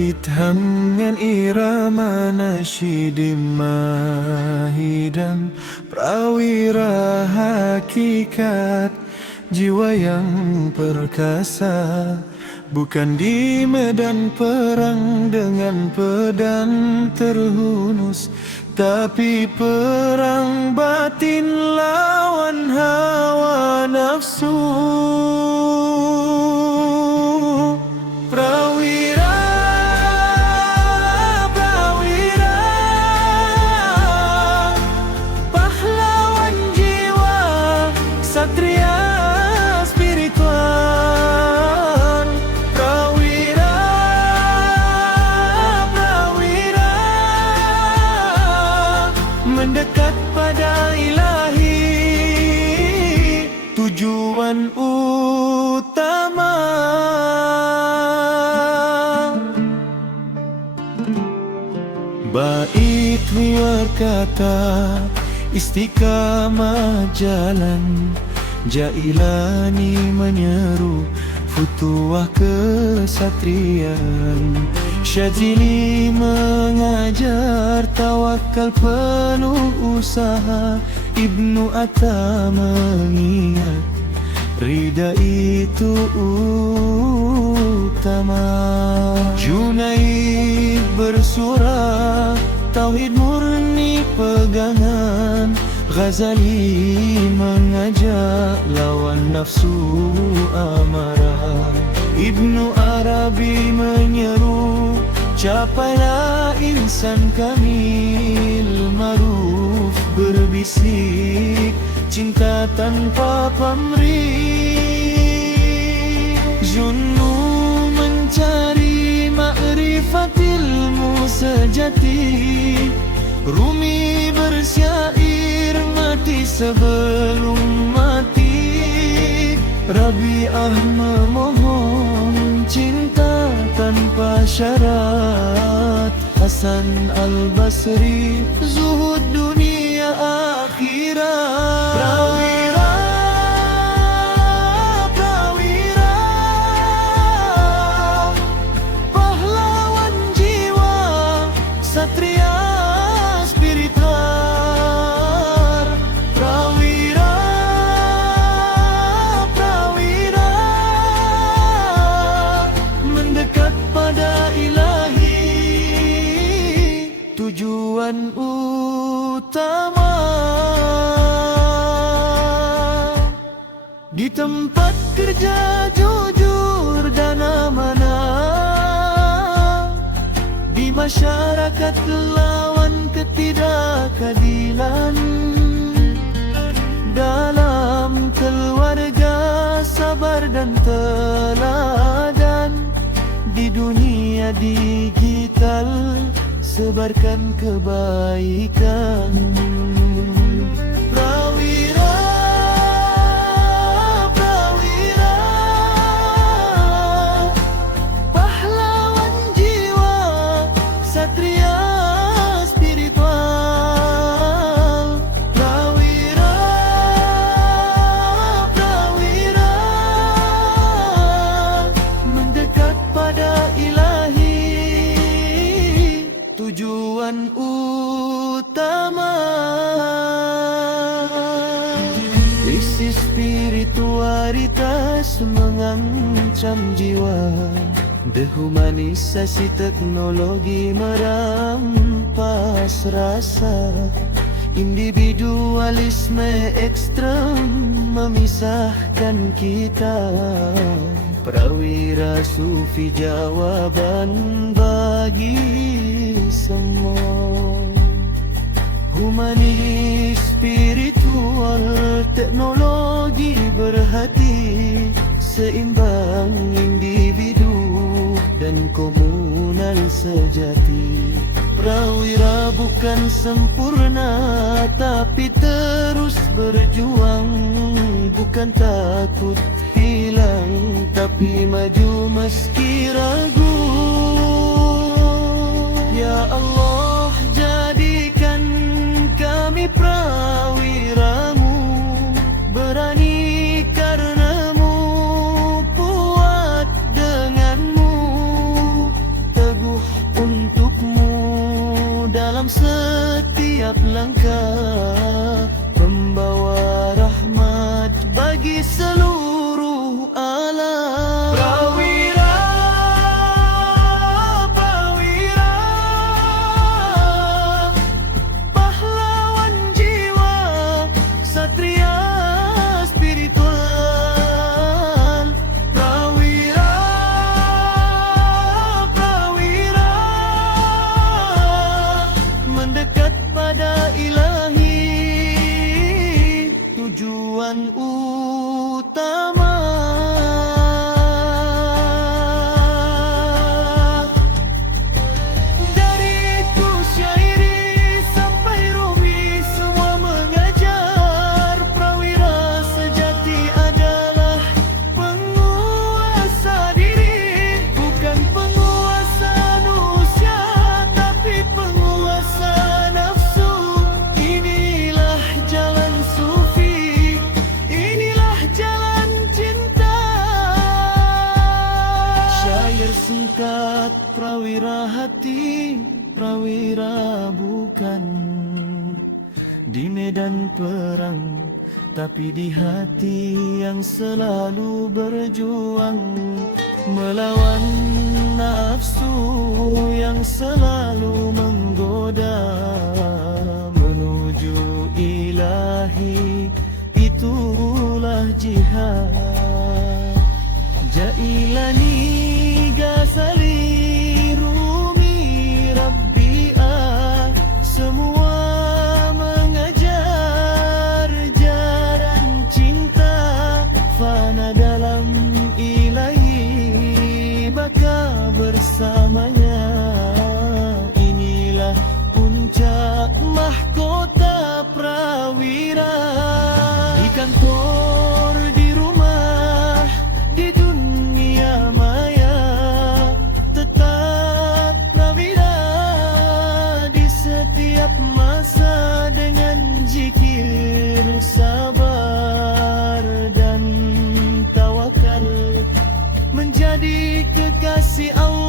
Bait dengan irama nasyid mahi dan prawira hakikat, jiwa yang perkasa, bukan di medan perang dengan pedang terhunus, tapi perang batin lawan hawa nafsu. Mendekat pada ilahi, tujuan utama. Bait liwar kata, istiqamah jalan, Jailani menyeru futuah kesatrian. Syadzili mengajar tawakal penuh usaha, Ibnu Atta mengingat rida itu utama. Junaid bersurah tauhid murni pegangan, Ghazali mengajak lawan nafsu amarah. Ibnu Arabi menyeru capailah insan kamil maruf, berbisik cinta tanpa pamrih. Junnu mencari ma'rifat ilmu sejati, Rumi bersyair mati sebelum mati. Rabi'ah memohon cinta tanpa syarat, Hasan al-Basri zuhud dunia akhirat. Prawira, prawira, pahlawan jiwa, satria spiritual. Prawira, prawira, mendekat pada ilahi, tujuan utama. Di tempat kerja jujur dan amanah, di masyarakat lawan ketidakadilan, dalam keluarga sabar dan teladan, di dunia digital sebarkan kebaikan. Prawira, prawira, pahlawan jiwa, satria spiritual. Prawira, prawira, mendekat pada ilahi, tujuan utama. Krisis spiritualitas mengancam jiwa, dehumanisasi teknologi merampas rasa, individualisme ekstrem memisahkan kita. Prawira sufi jawaban bagi semua. Humanis, spiritual, teknologi berhati, seimbang individu dan komunal sejati. Prawira bukan sempurna, tapi terus berjuang, bukan takut hilang, tapi maju meski ragu. Ya Allah, jadikan kami prawiramu, berani karenamu, kuat denganmu, teguh setiap langkah, membawa rahmat bagi seluruh alam. Prawira, prawira, pahlawan jiwa, satria spiritual. Prawira, prawira, mendekat pada ilahi, tujuan utama. Dari itu syairi sampai rumi, semua mengajar prawira sejati adalah penguasa diri, bukan penguasa manusia tapi penguasa nafsu. Inilah jalan sufi, inilah jalan cinta. Syair singkat prawira hati, prawira bukan di medan perang, tapi di hati yang selalu berjuang melawan nafsu yang selalu menggoda menuju ilahi. Itulah jihad. Jailani Ghazali Rumi Rabbi'ah, semua mengajar jalan cinta, fana dalam ilahi, baka bersamanya. Inilah puncak mahkota prawira. Di kantor, di rumah, di dunia maya, tetap prawira. Di setiap masa dengan zikir, sabar dan tawakal, menjadi kekasih Allah.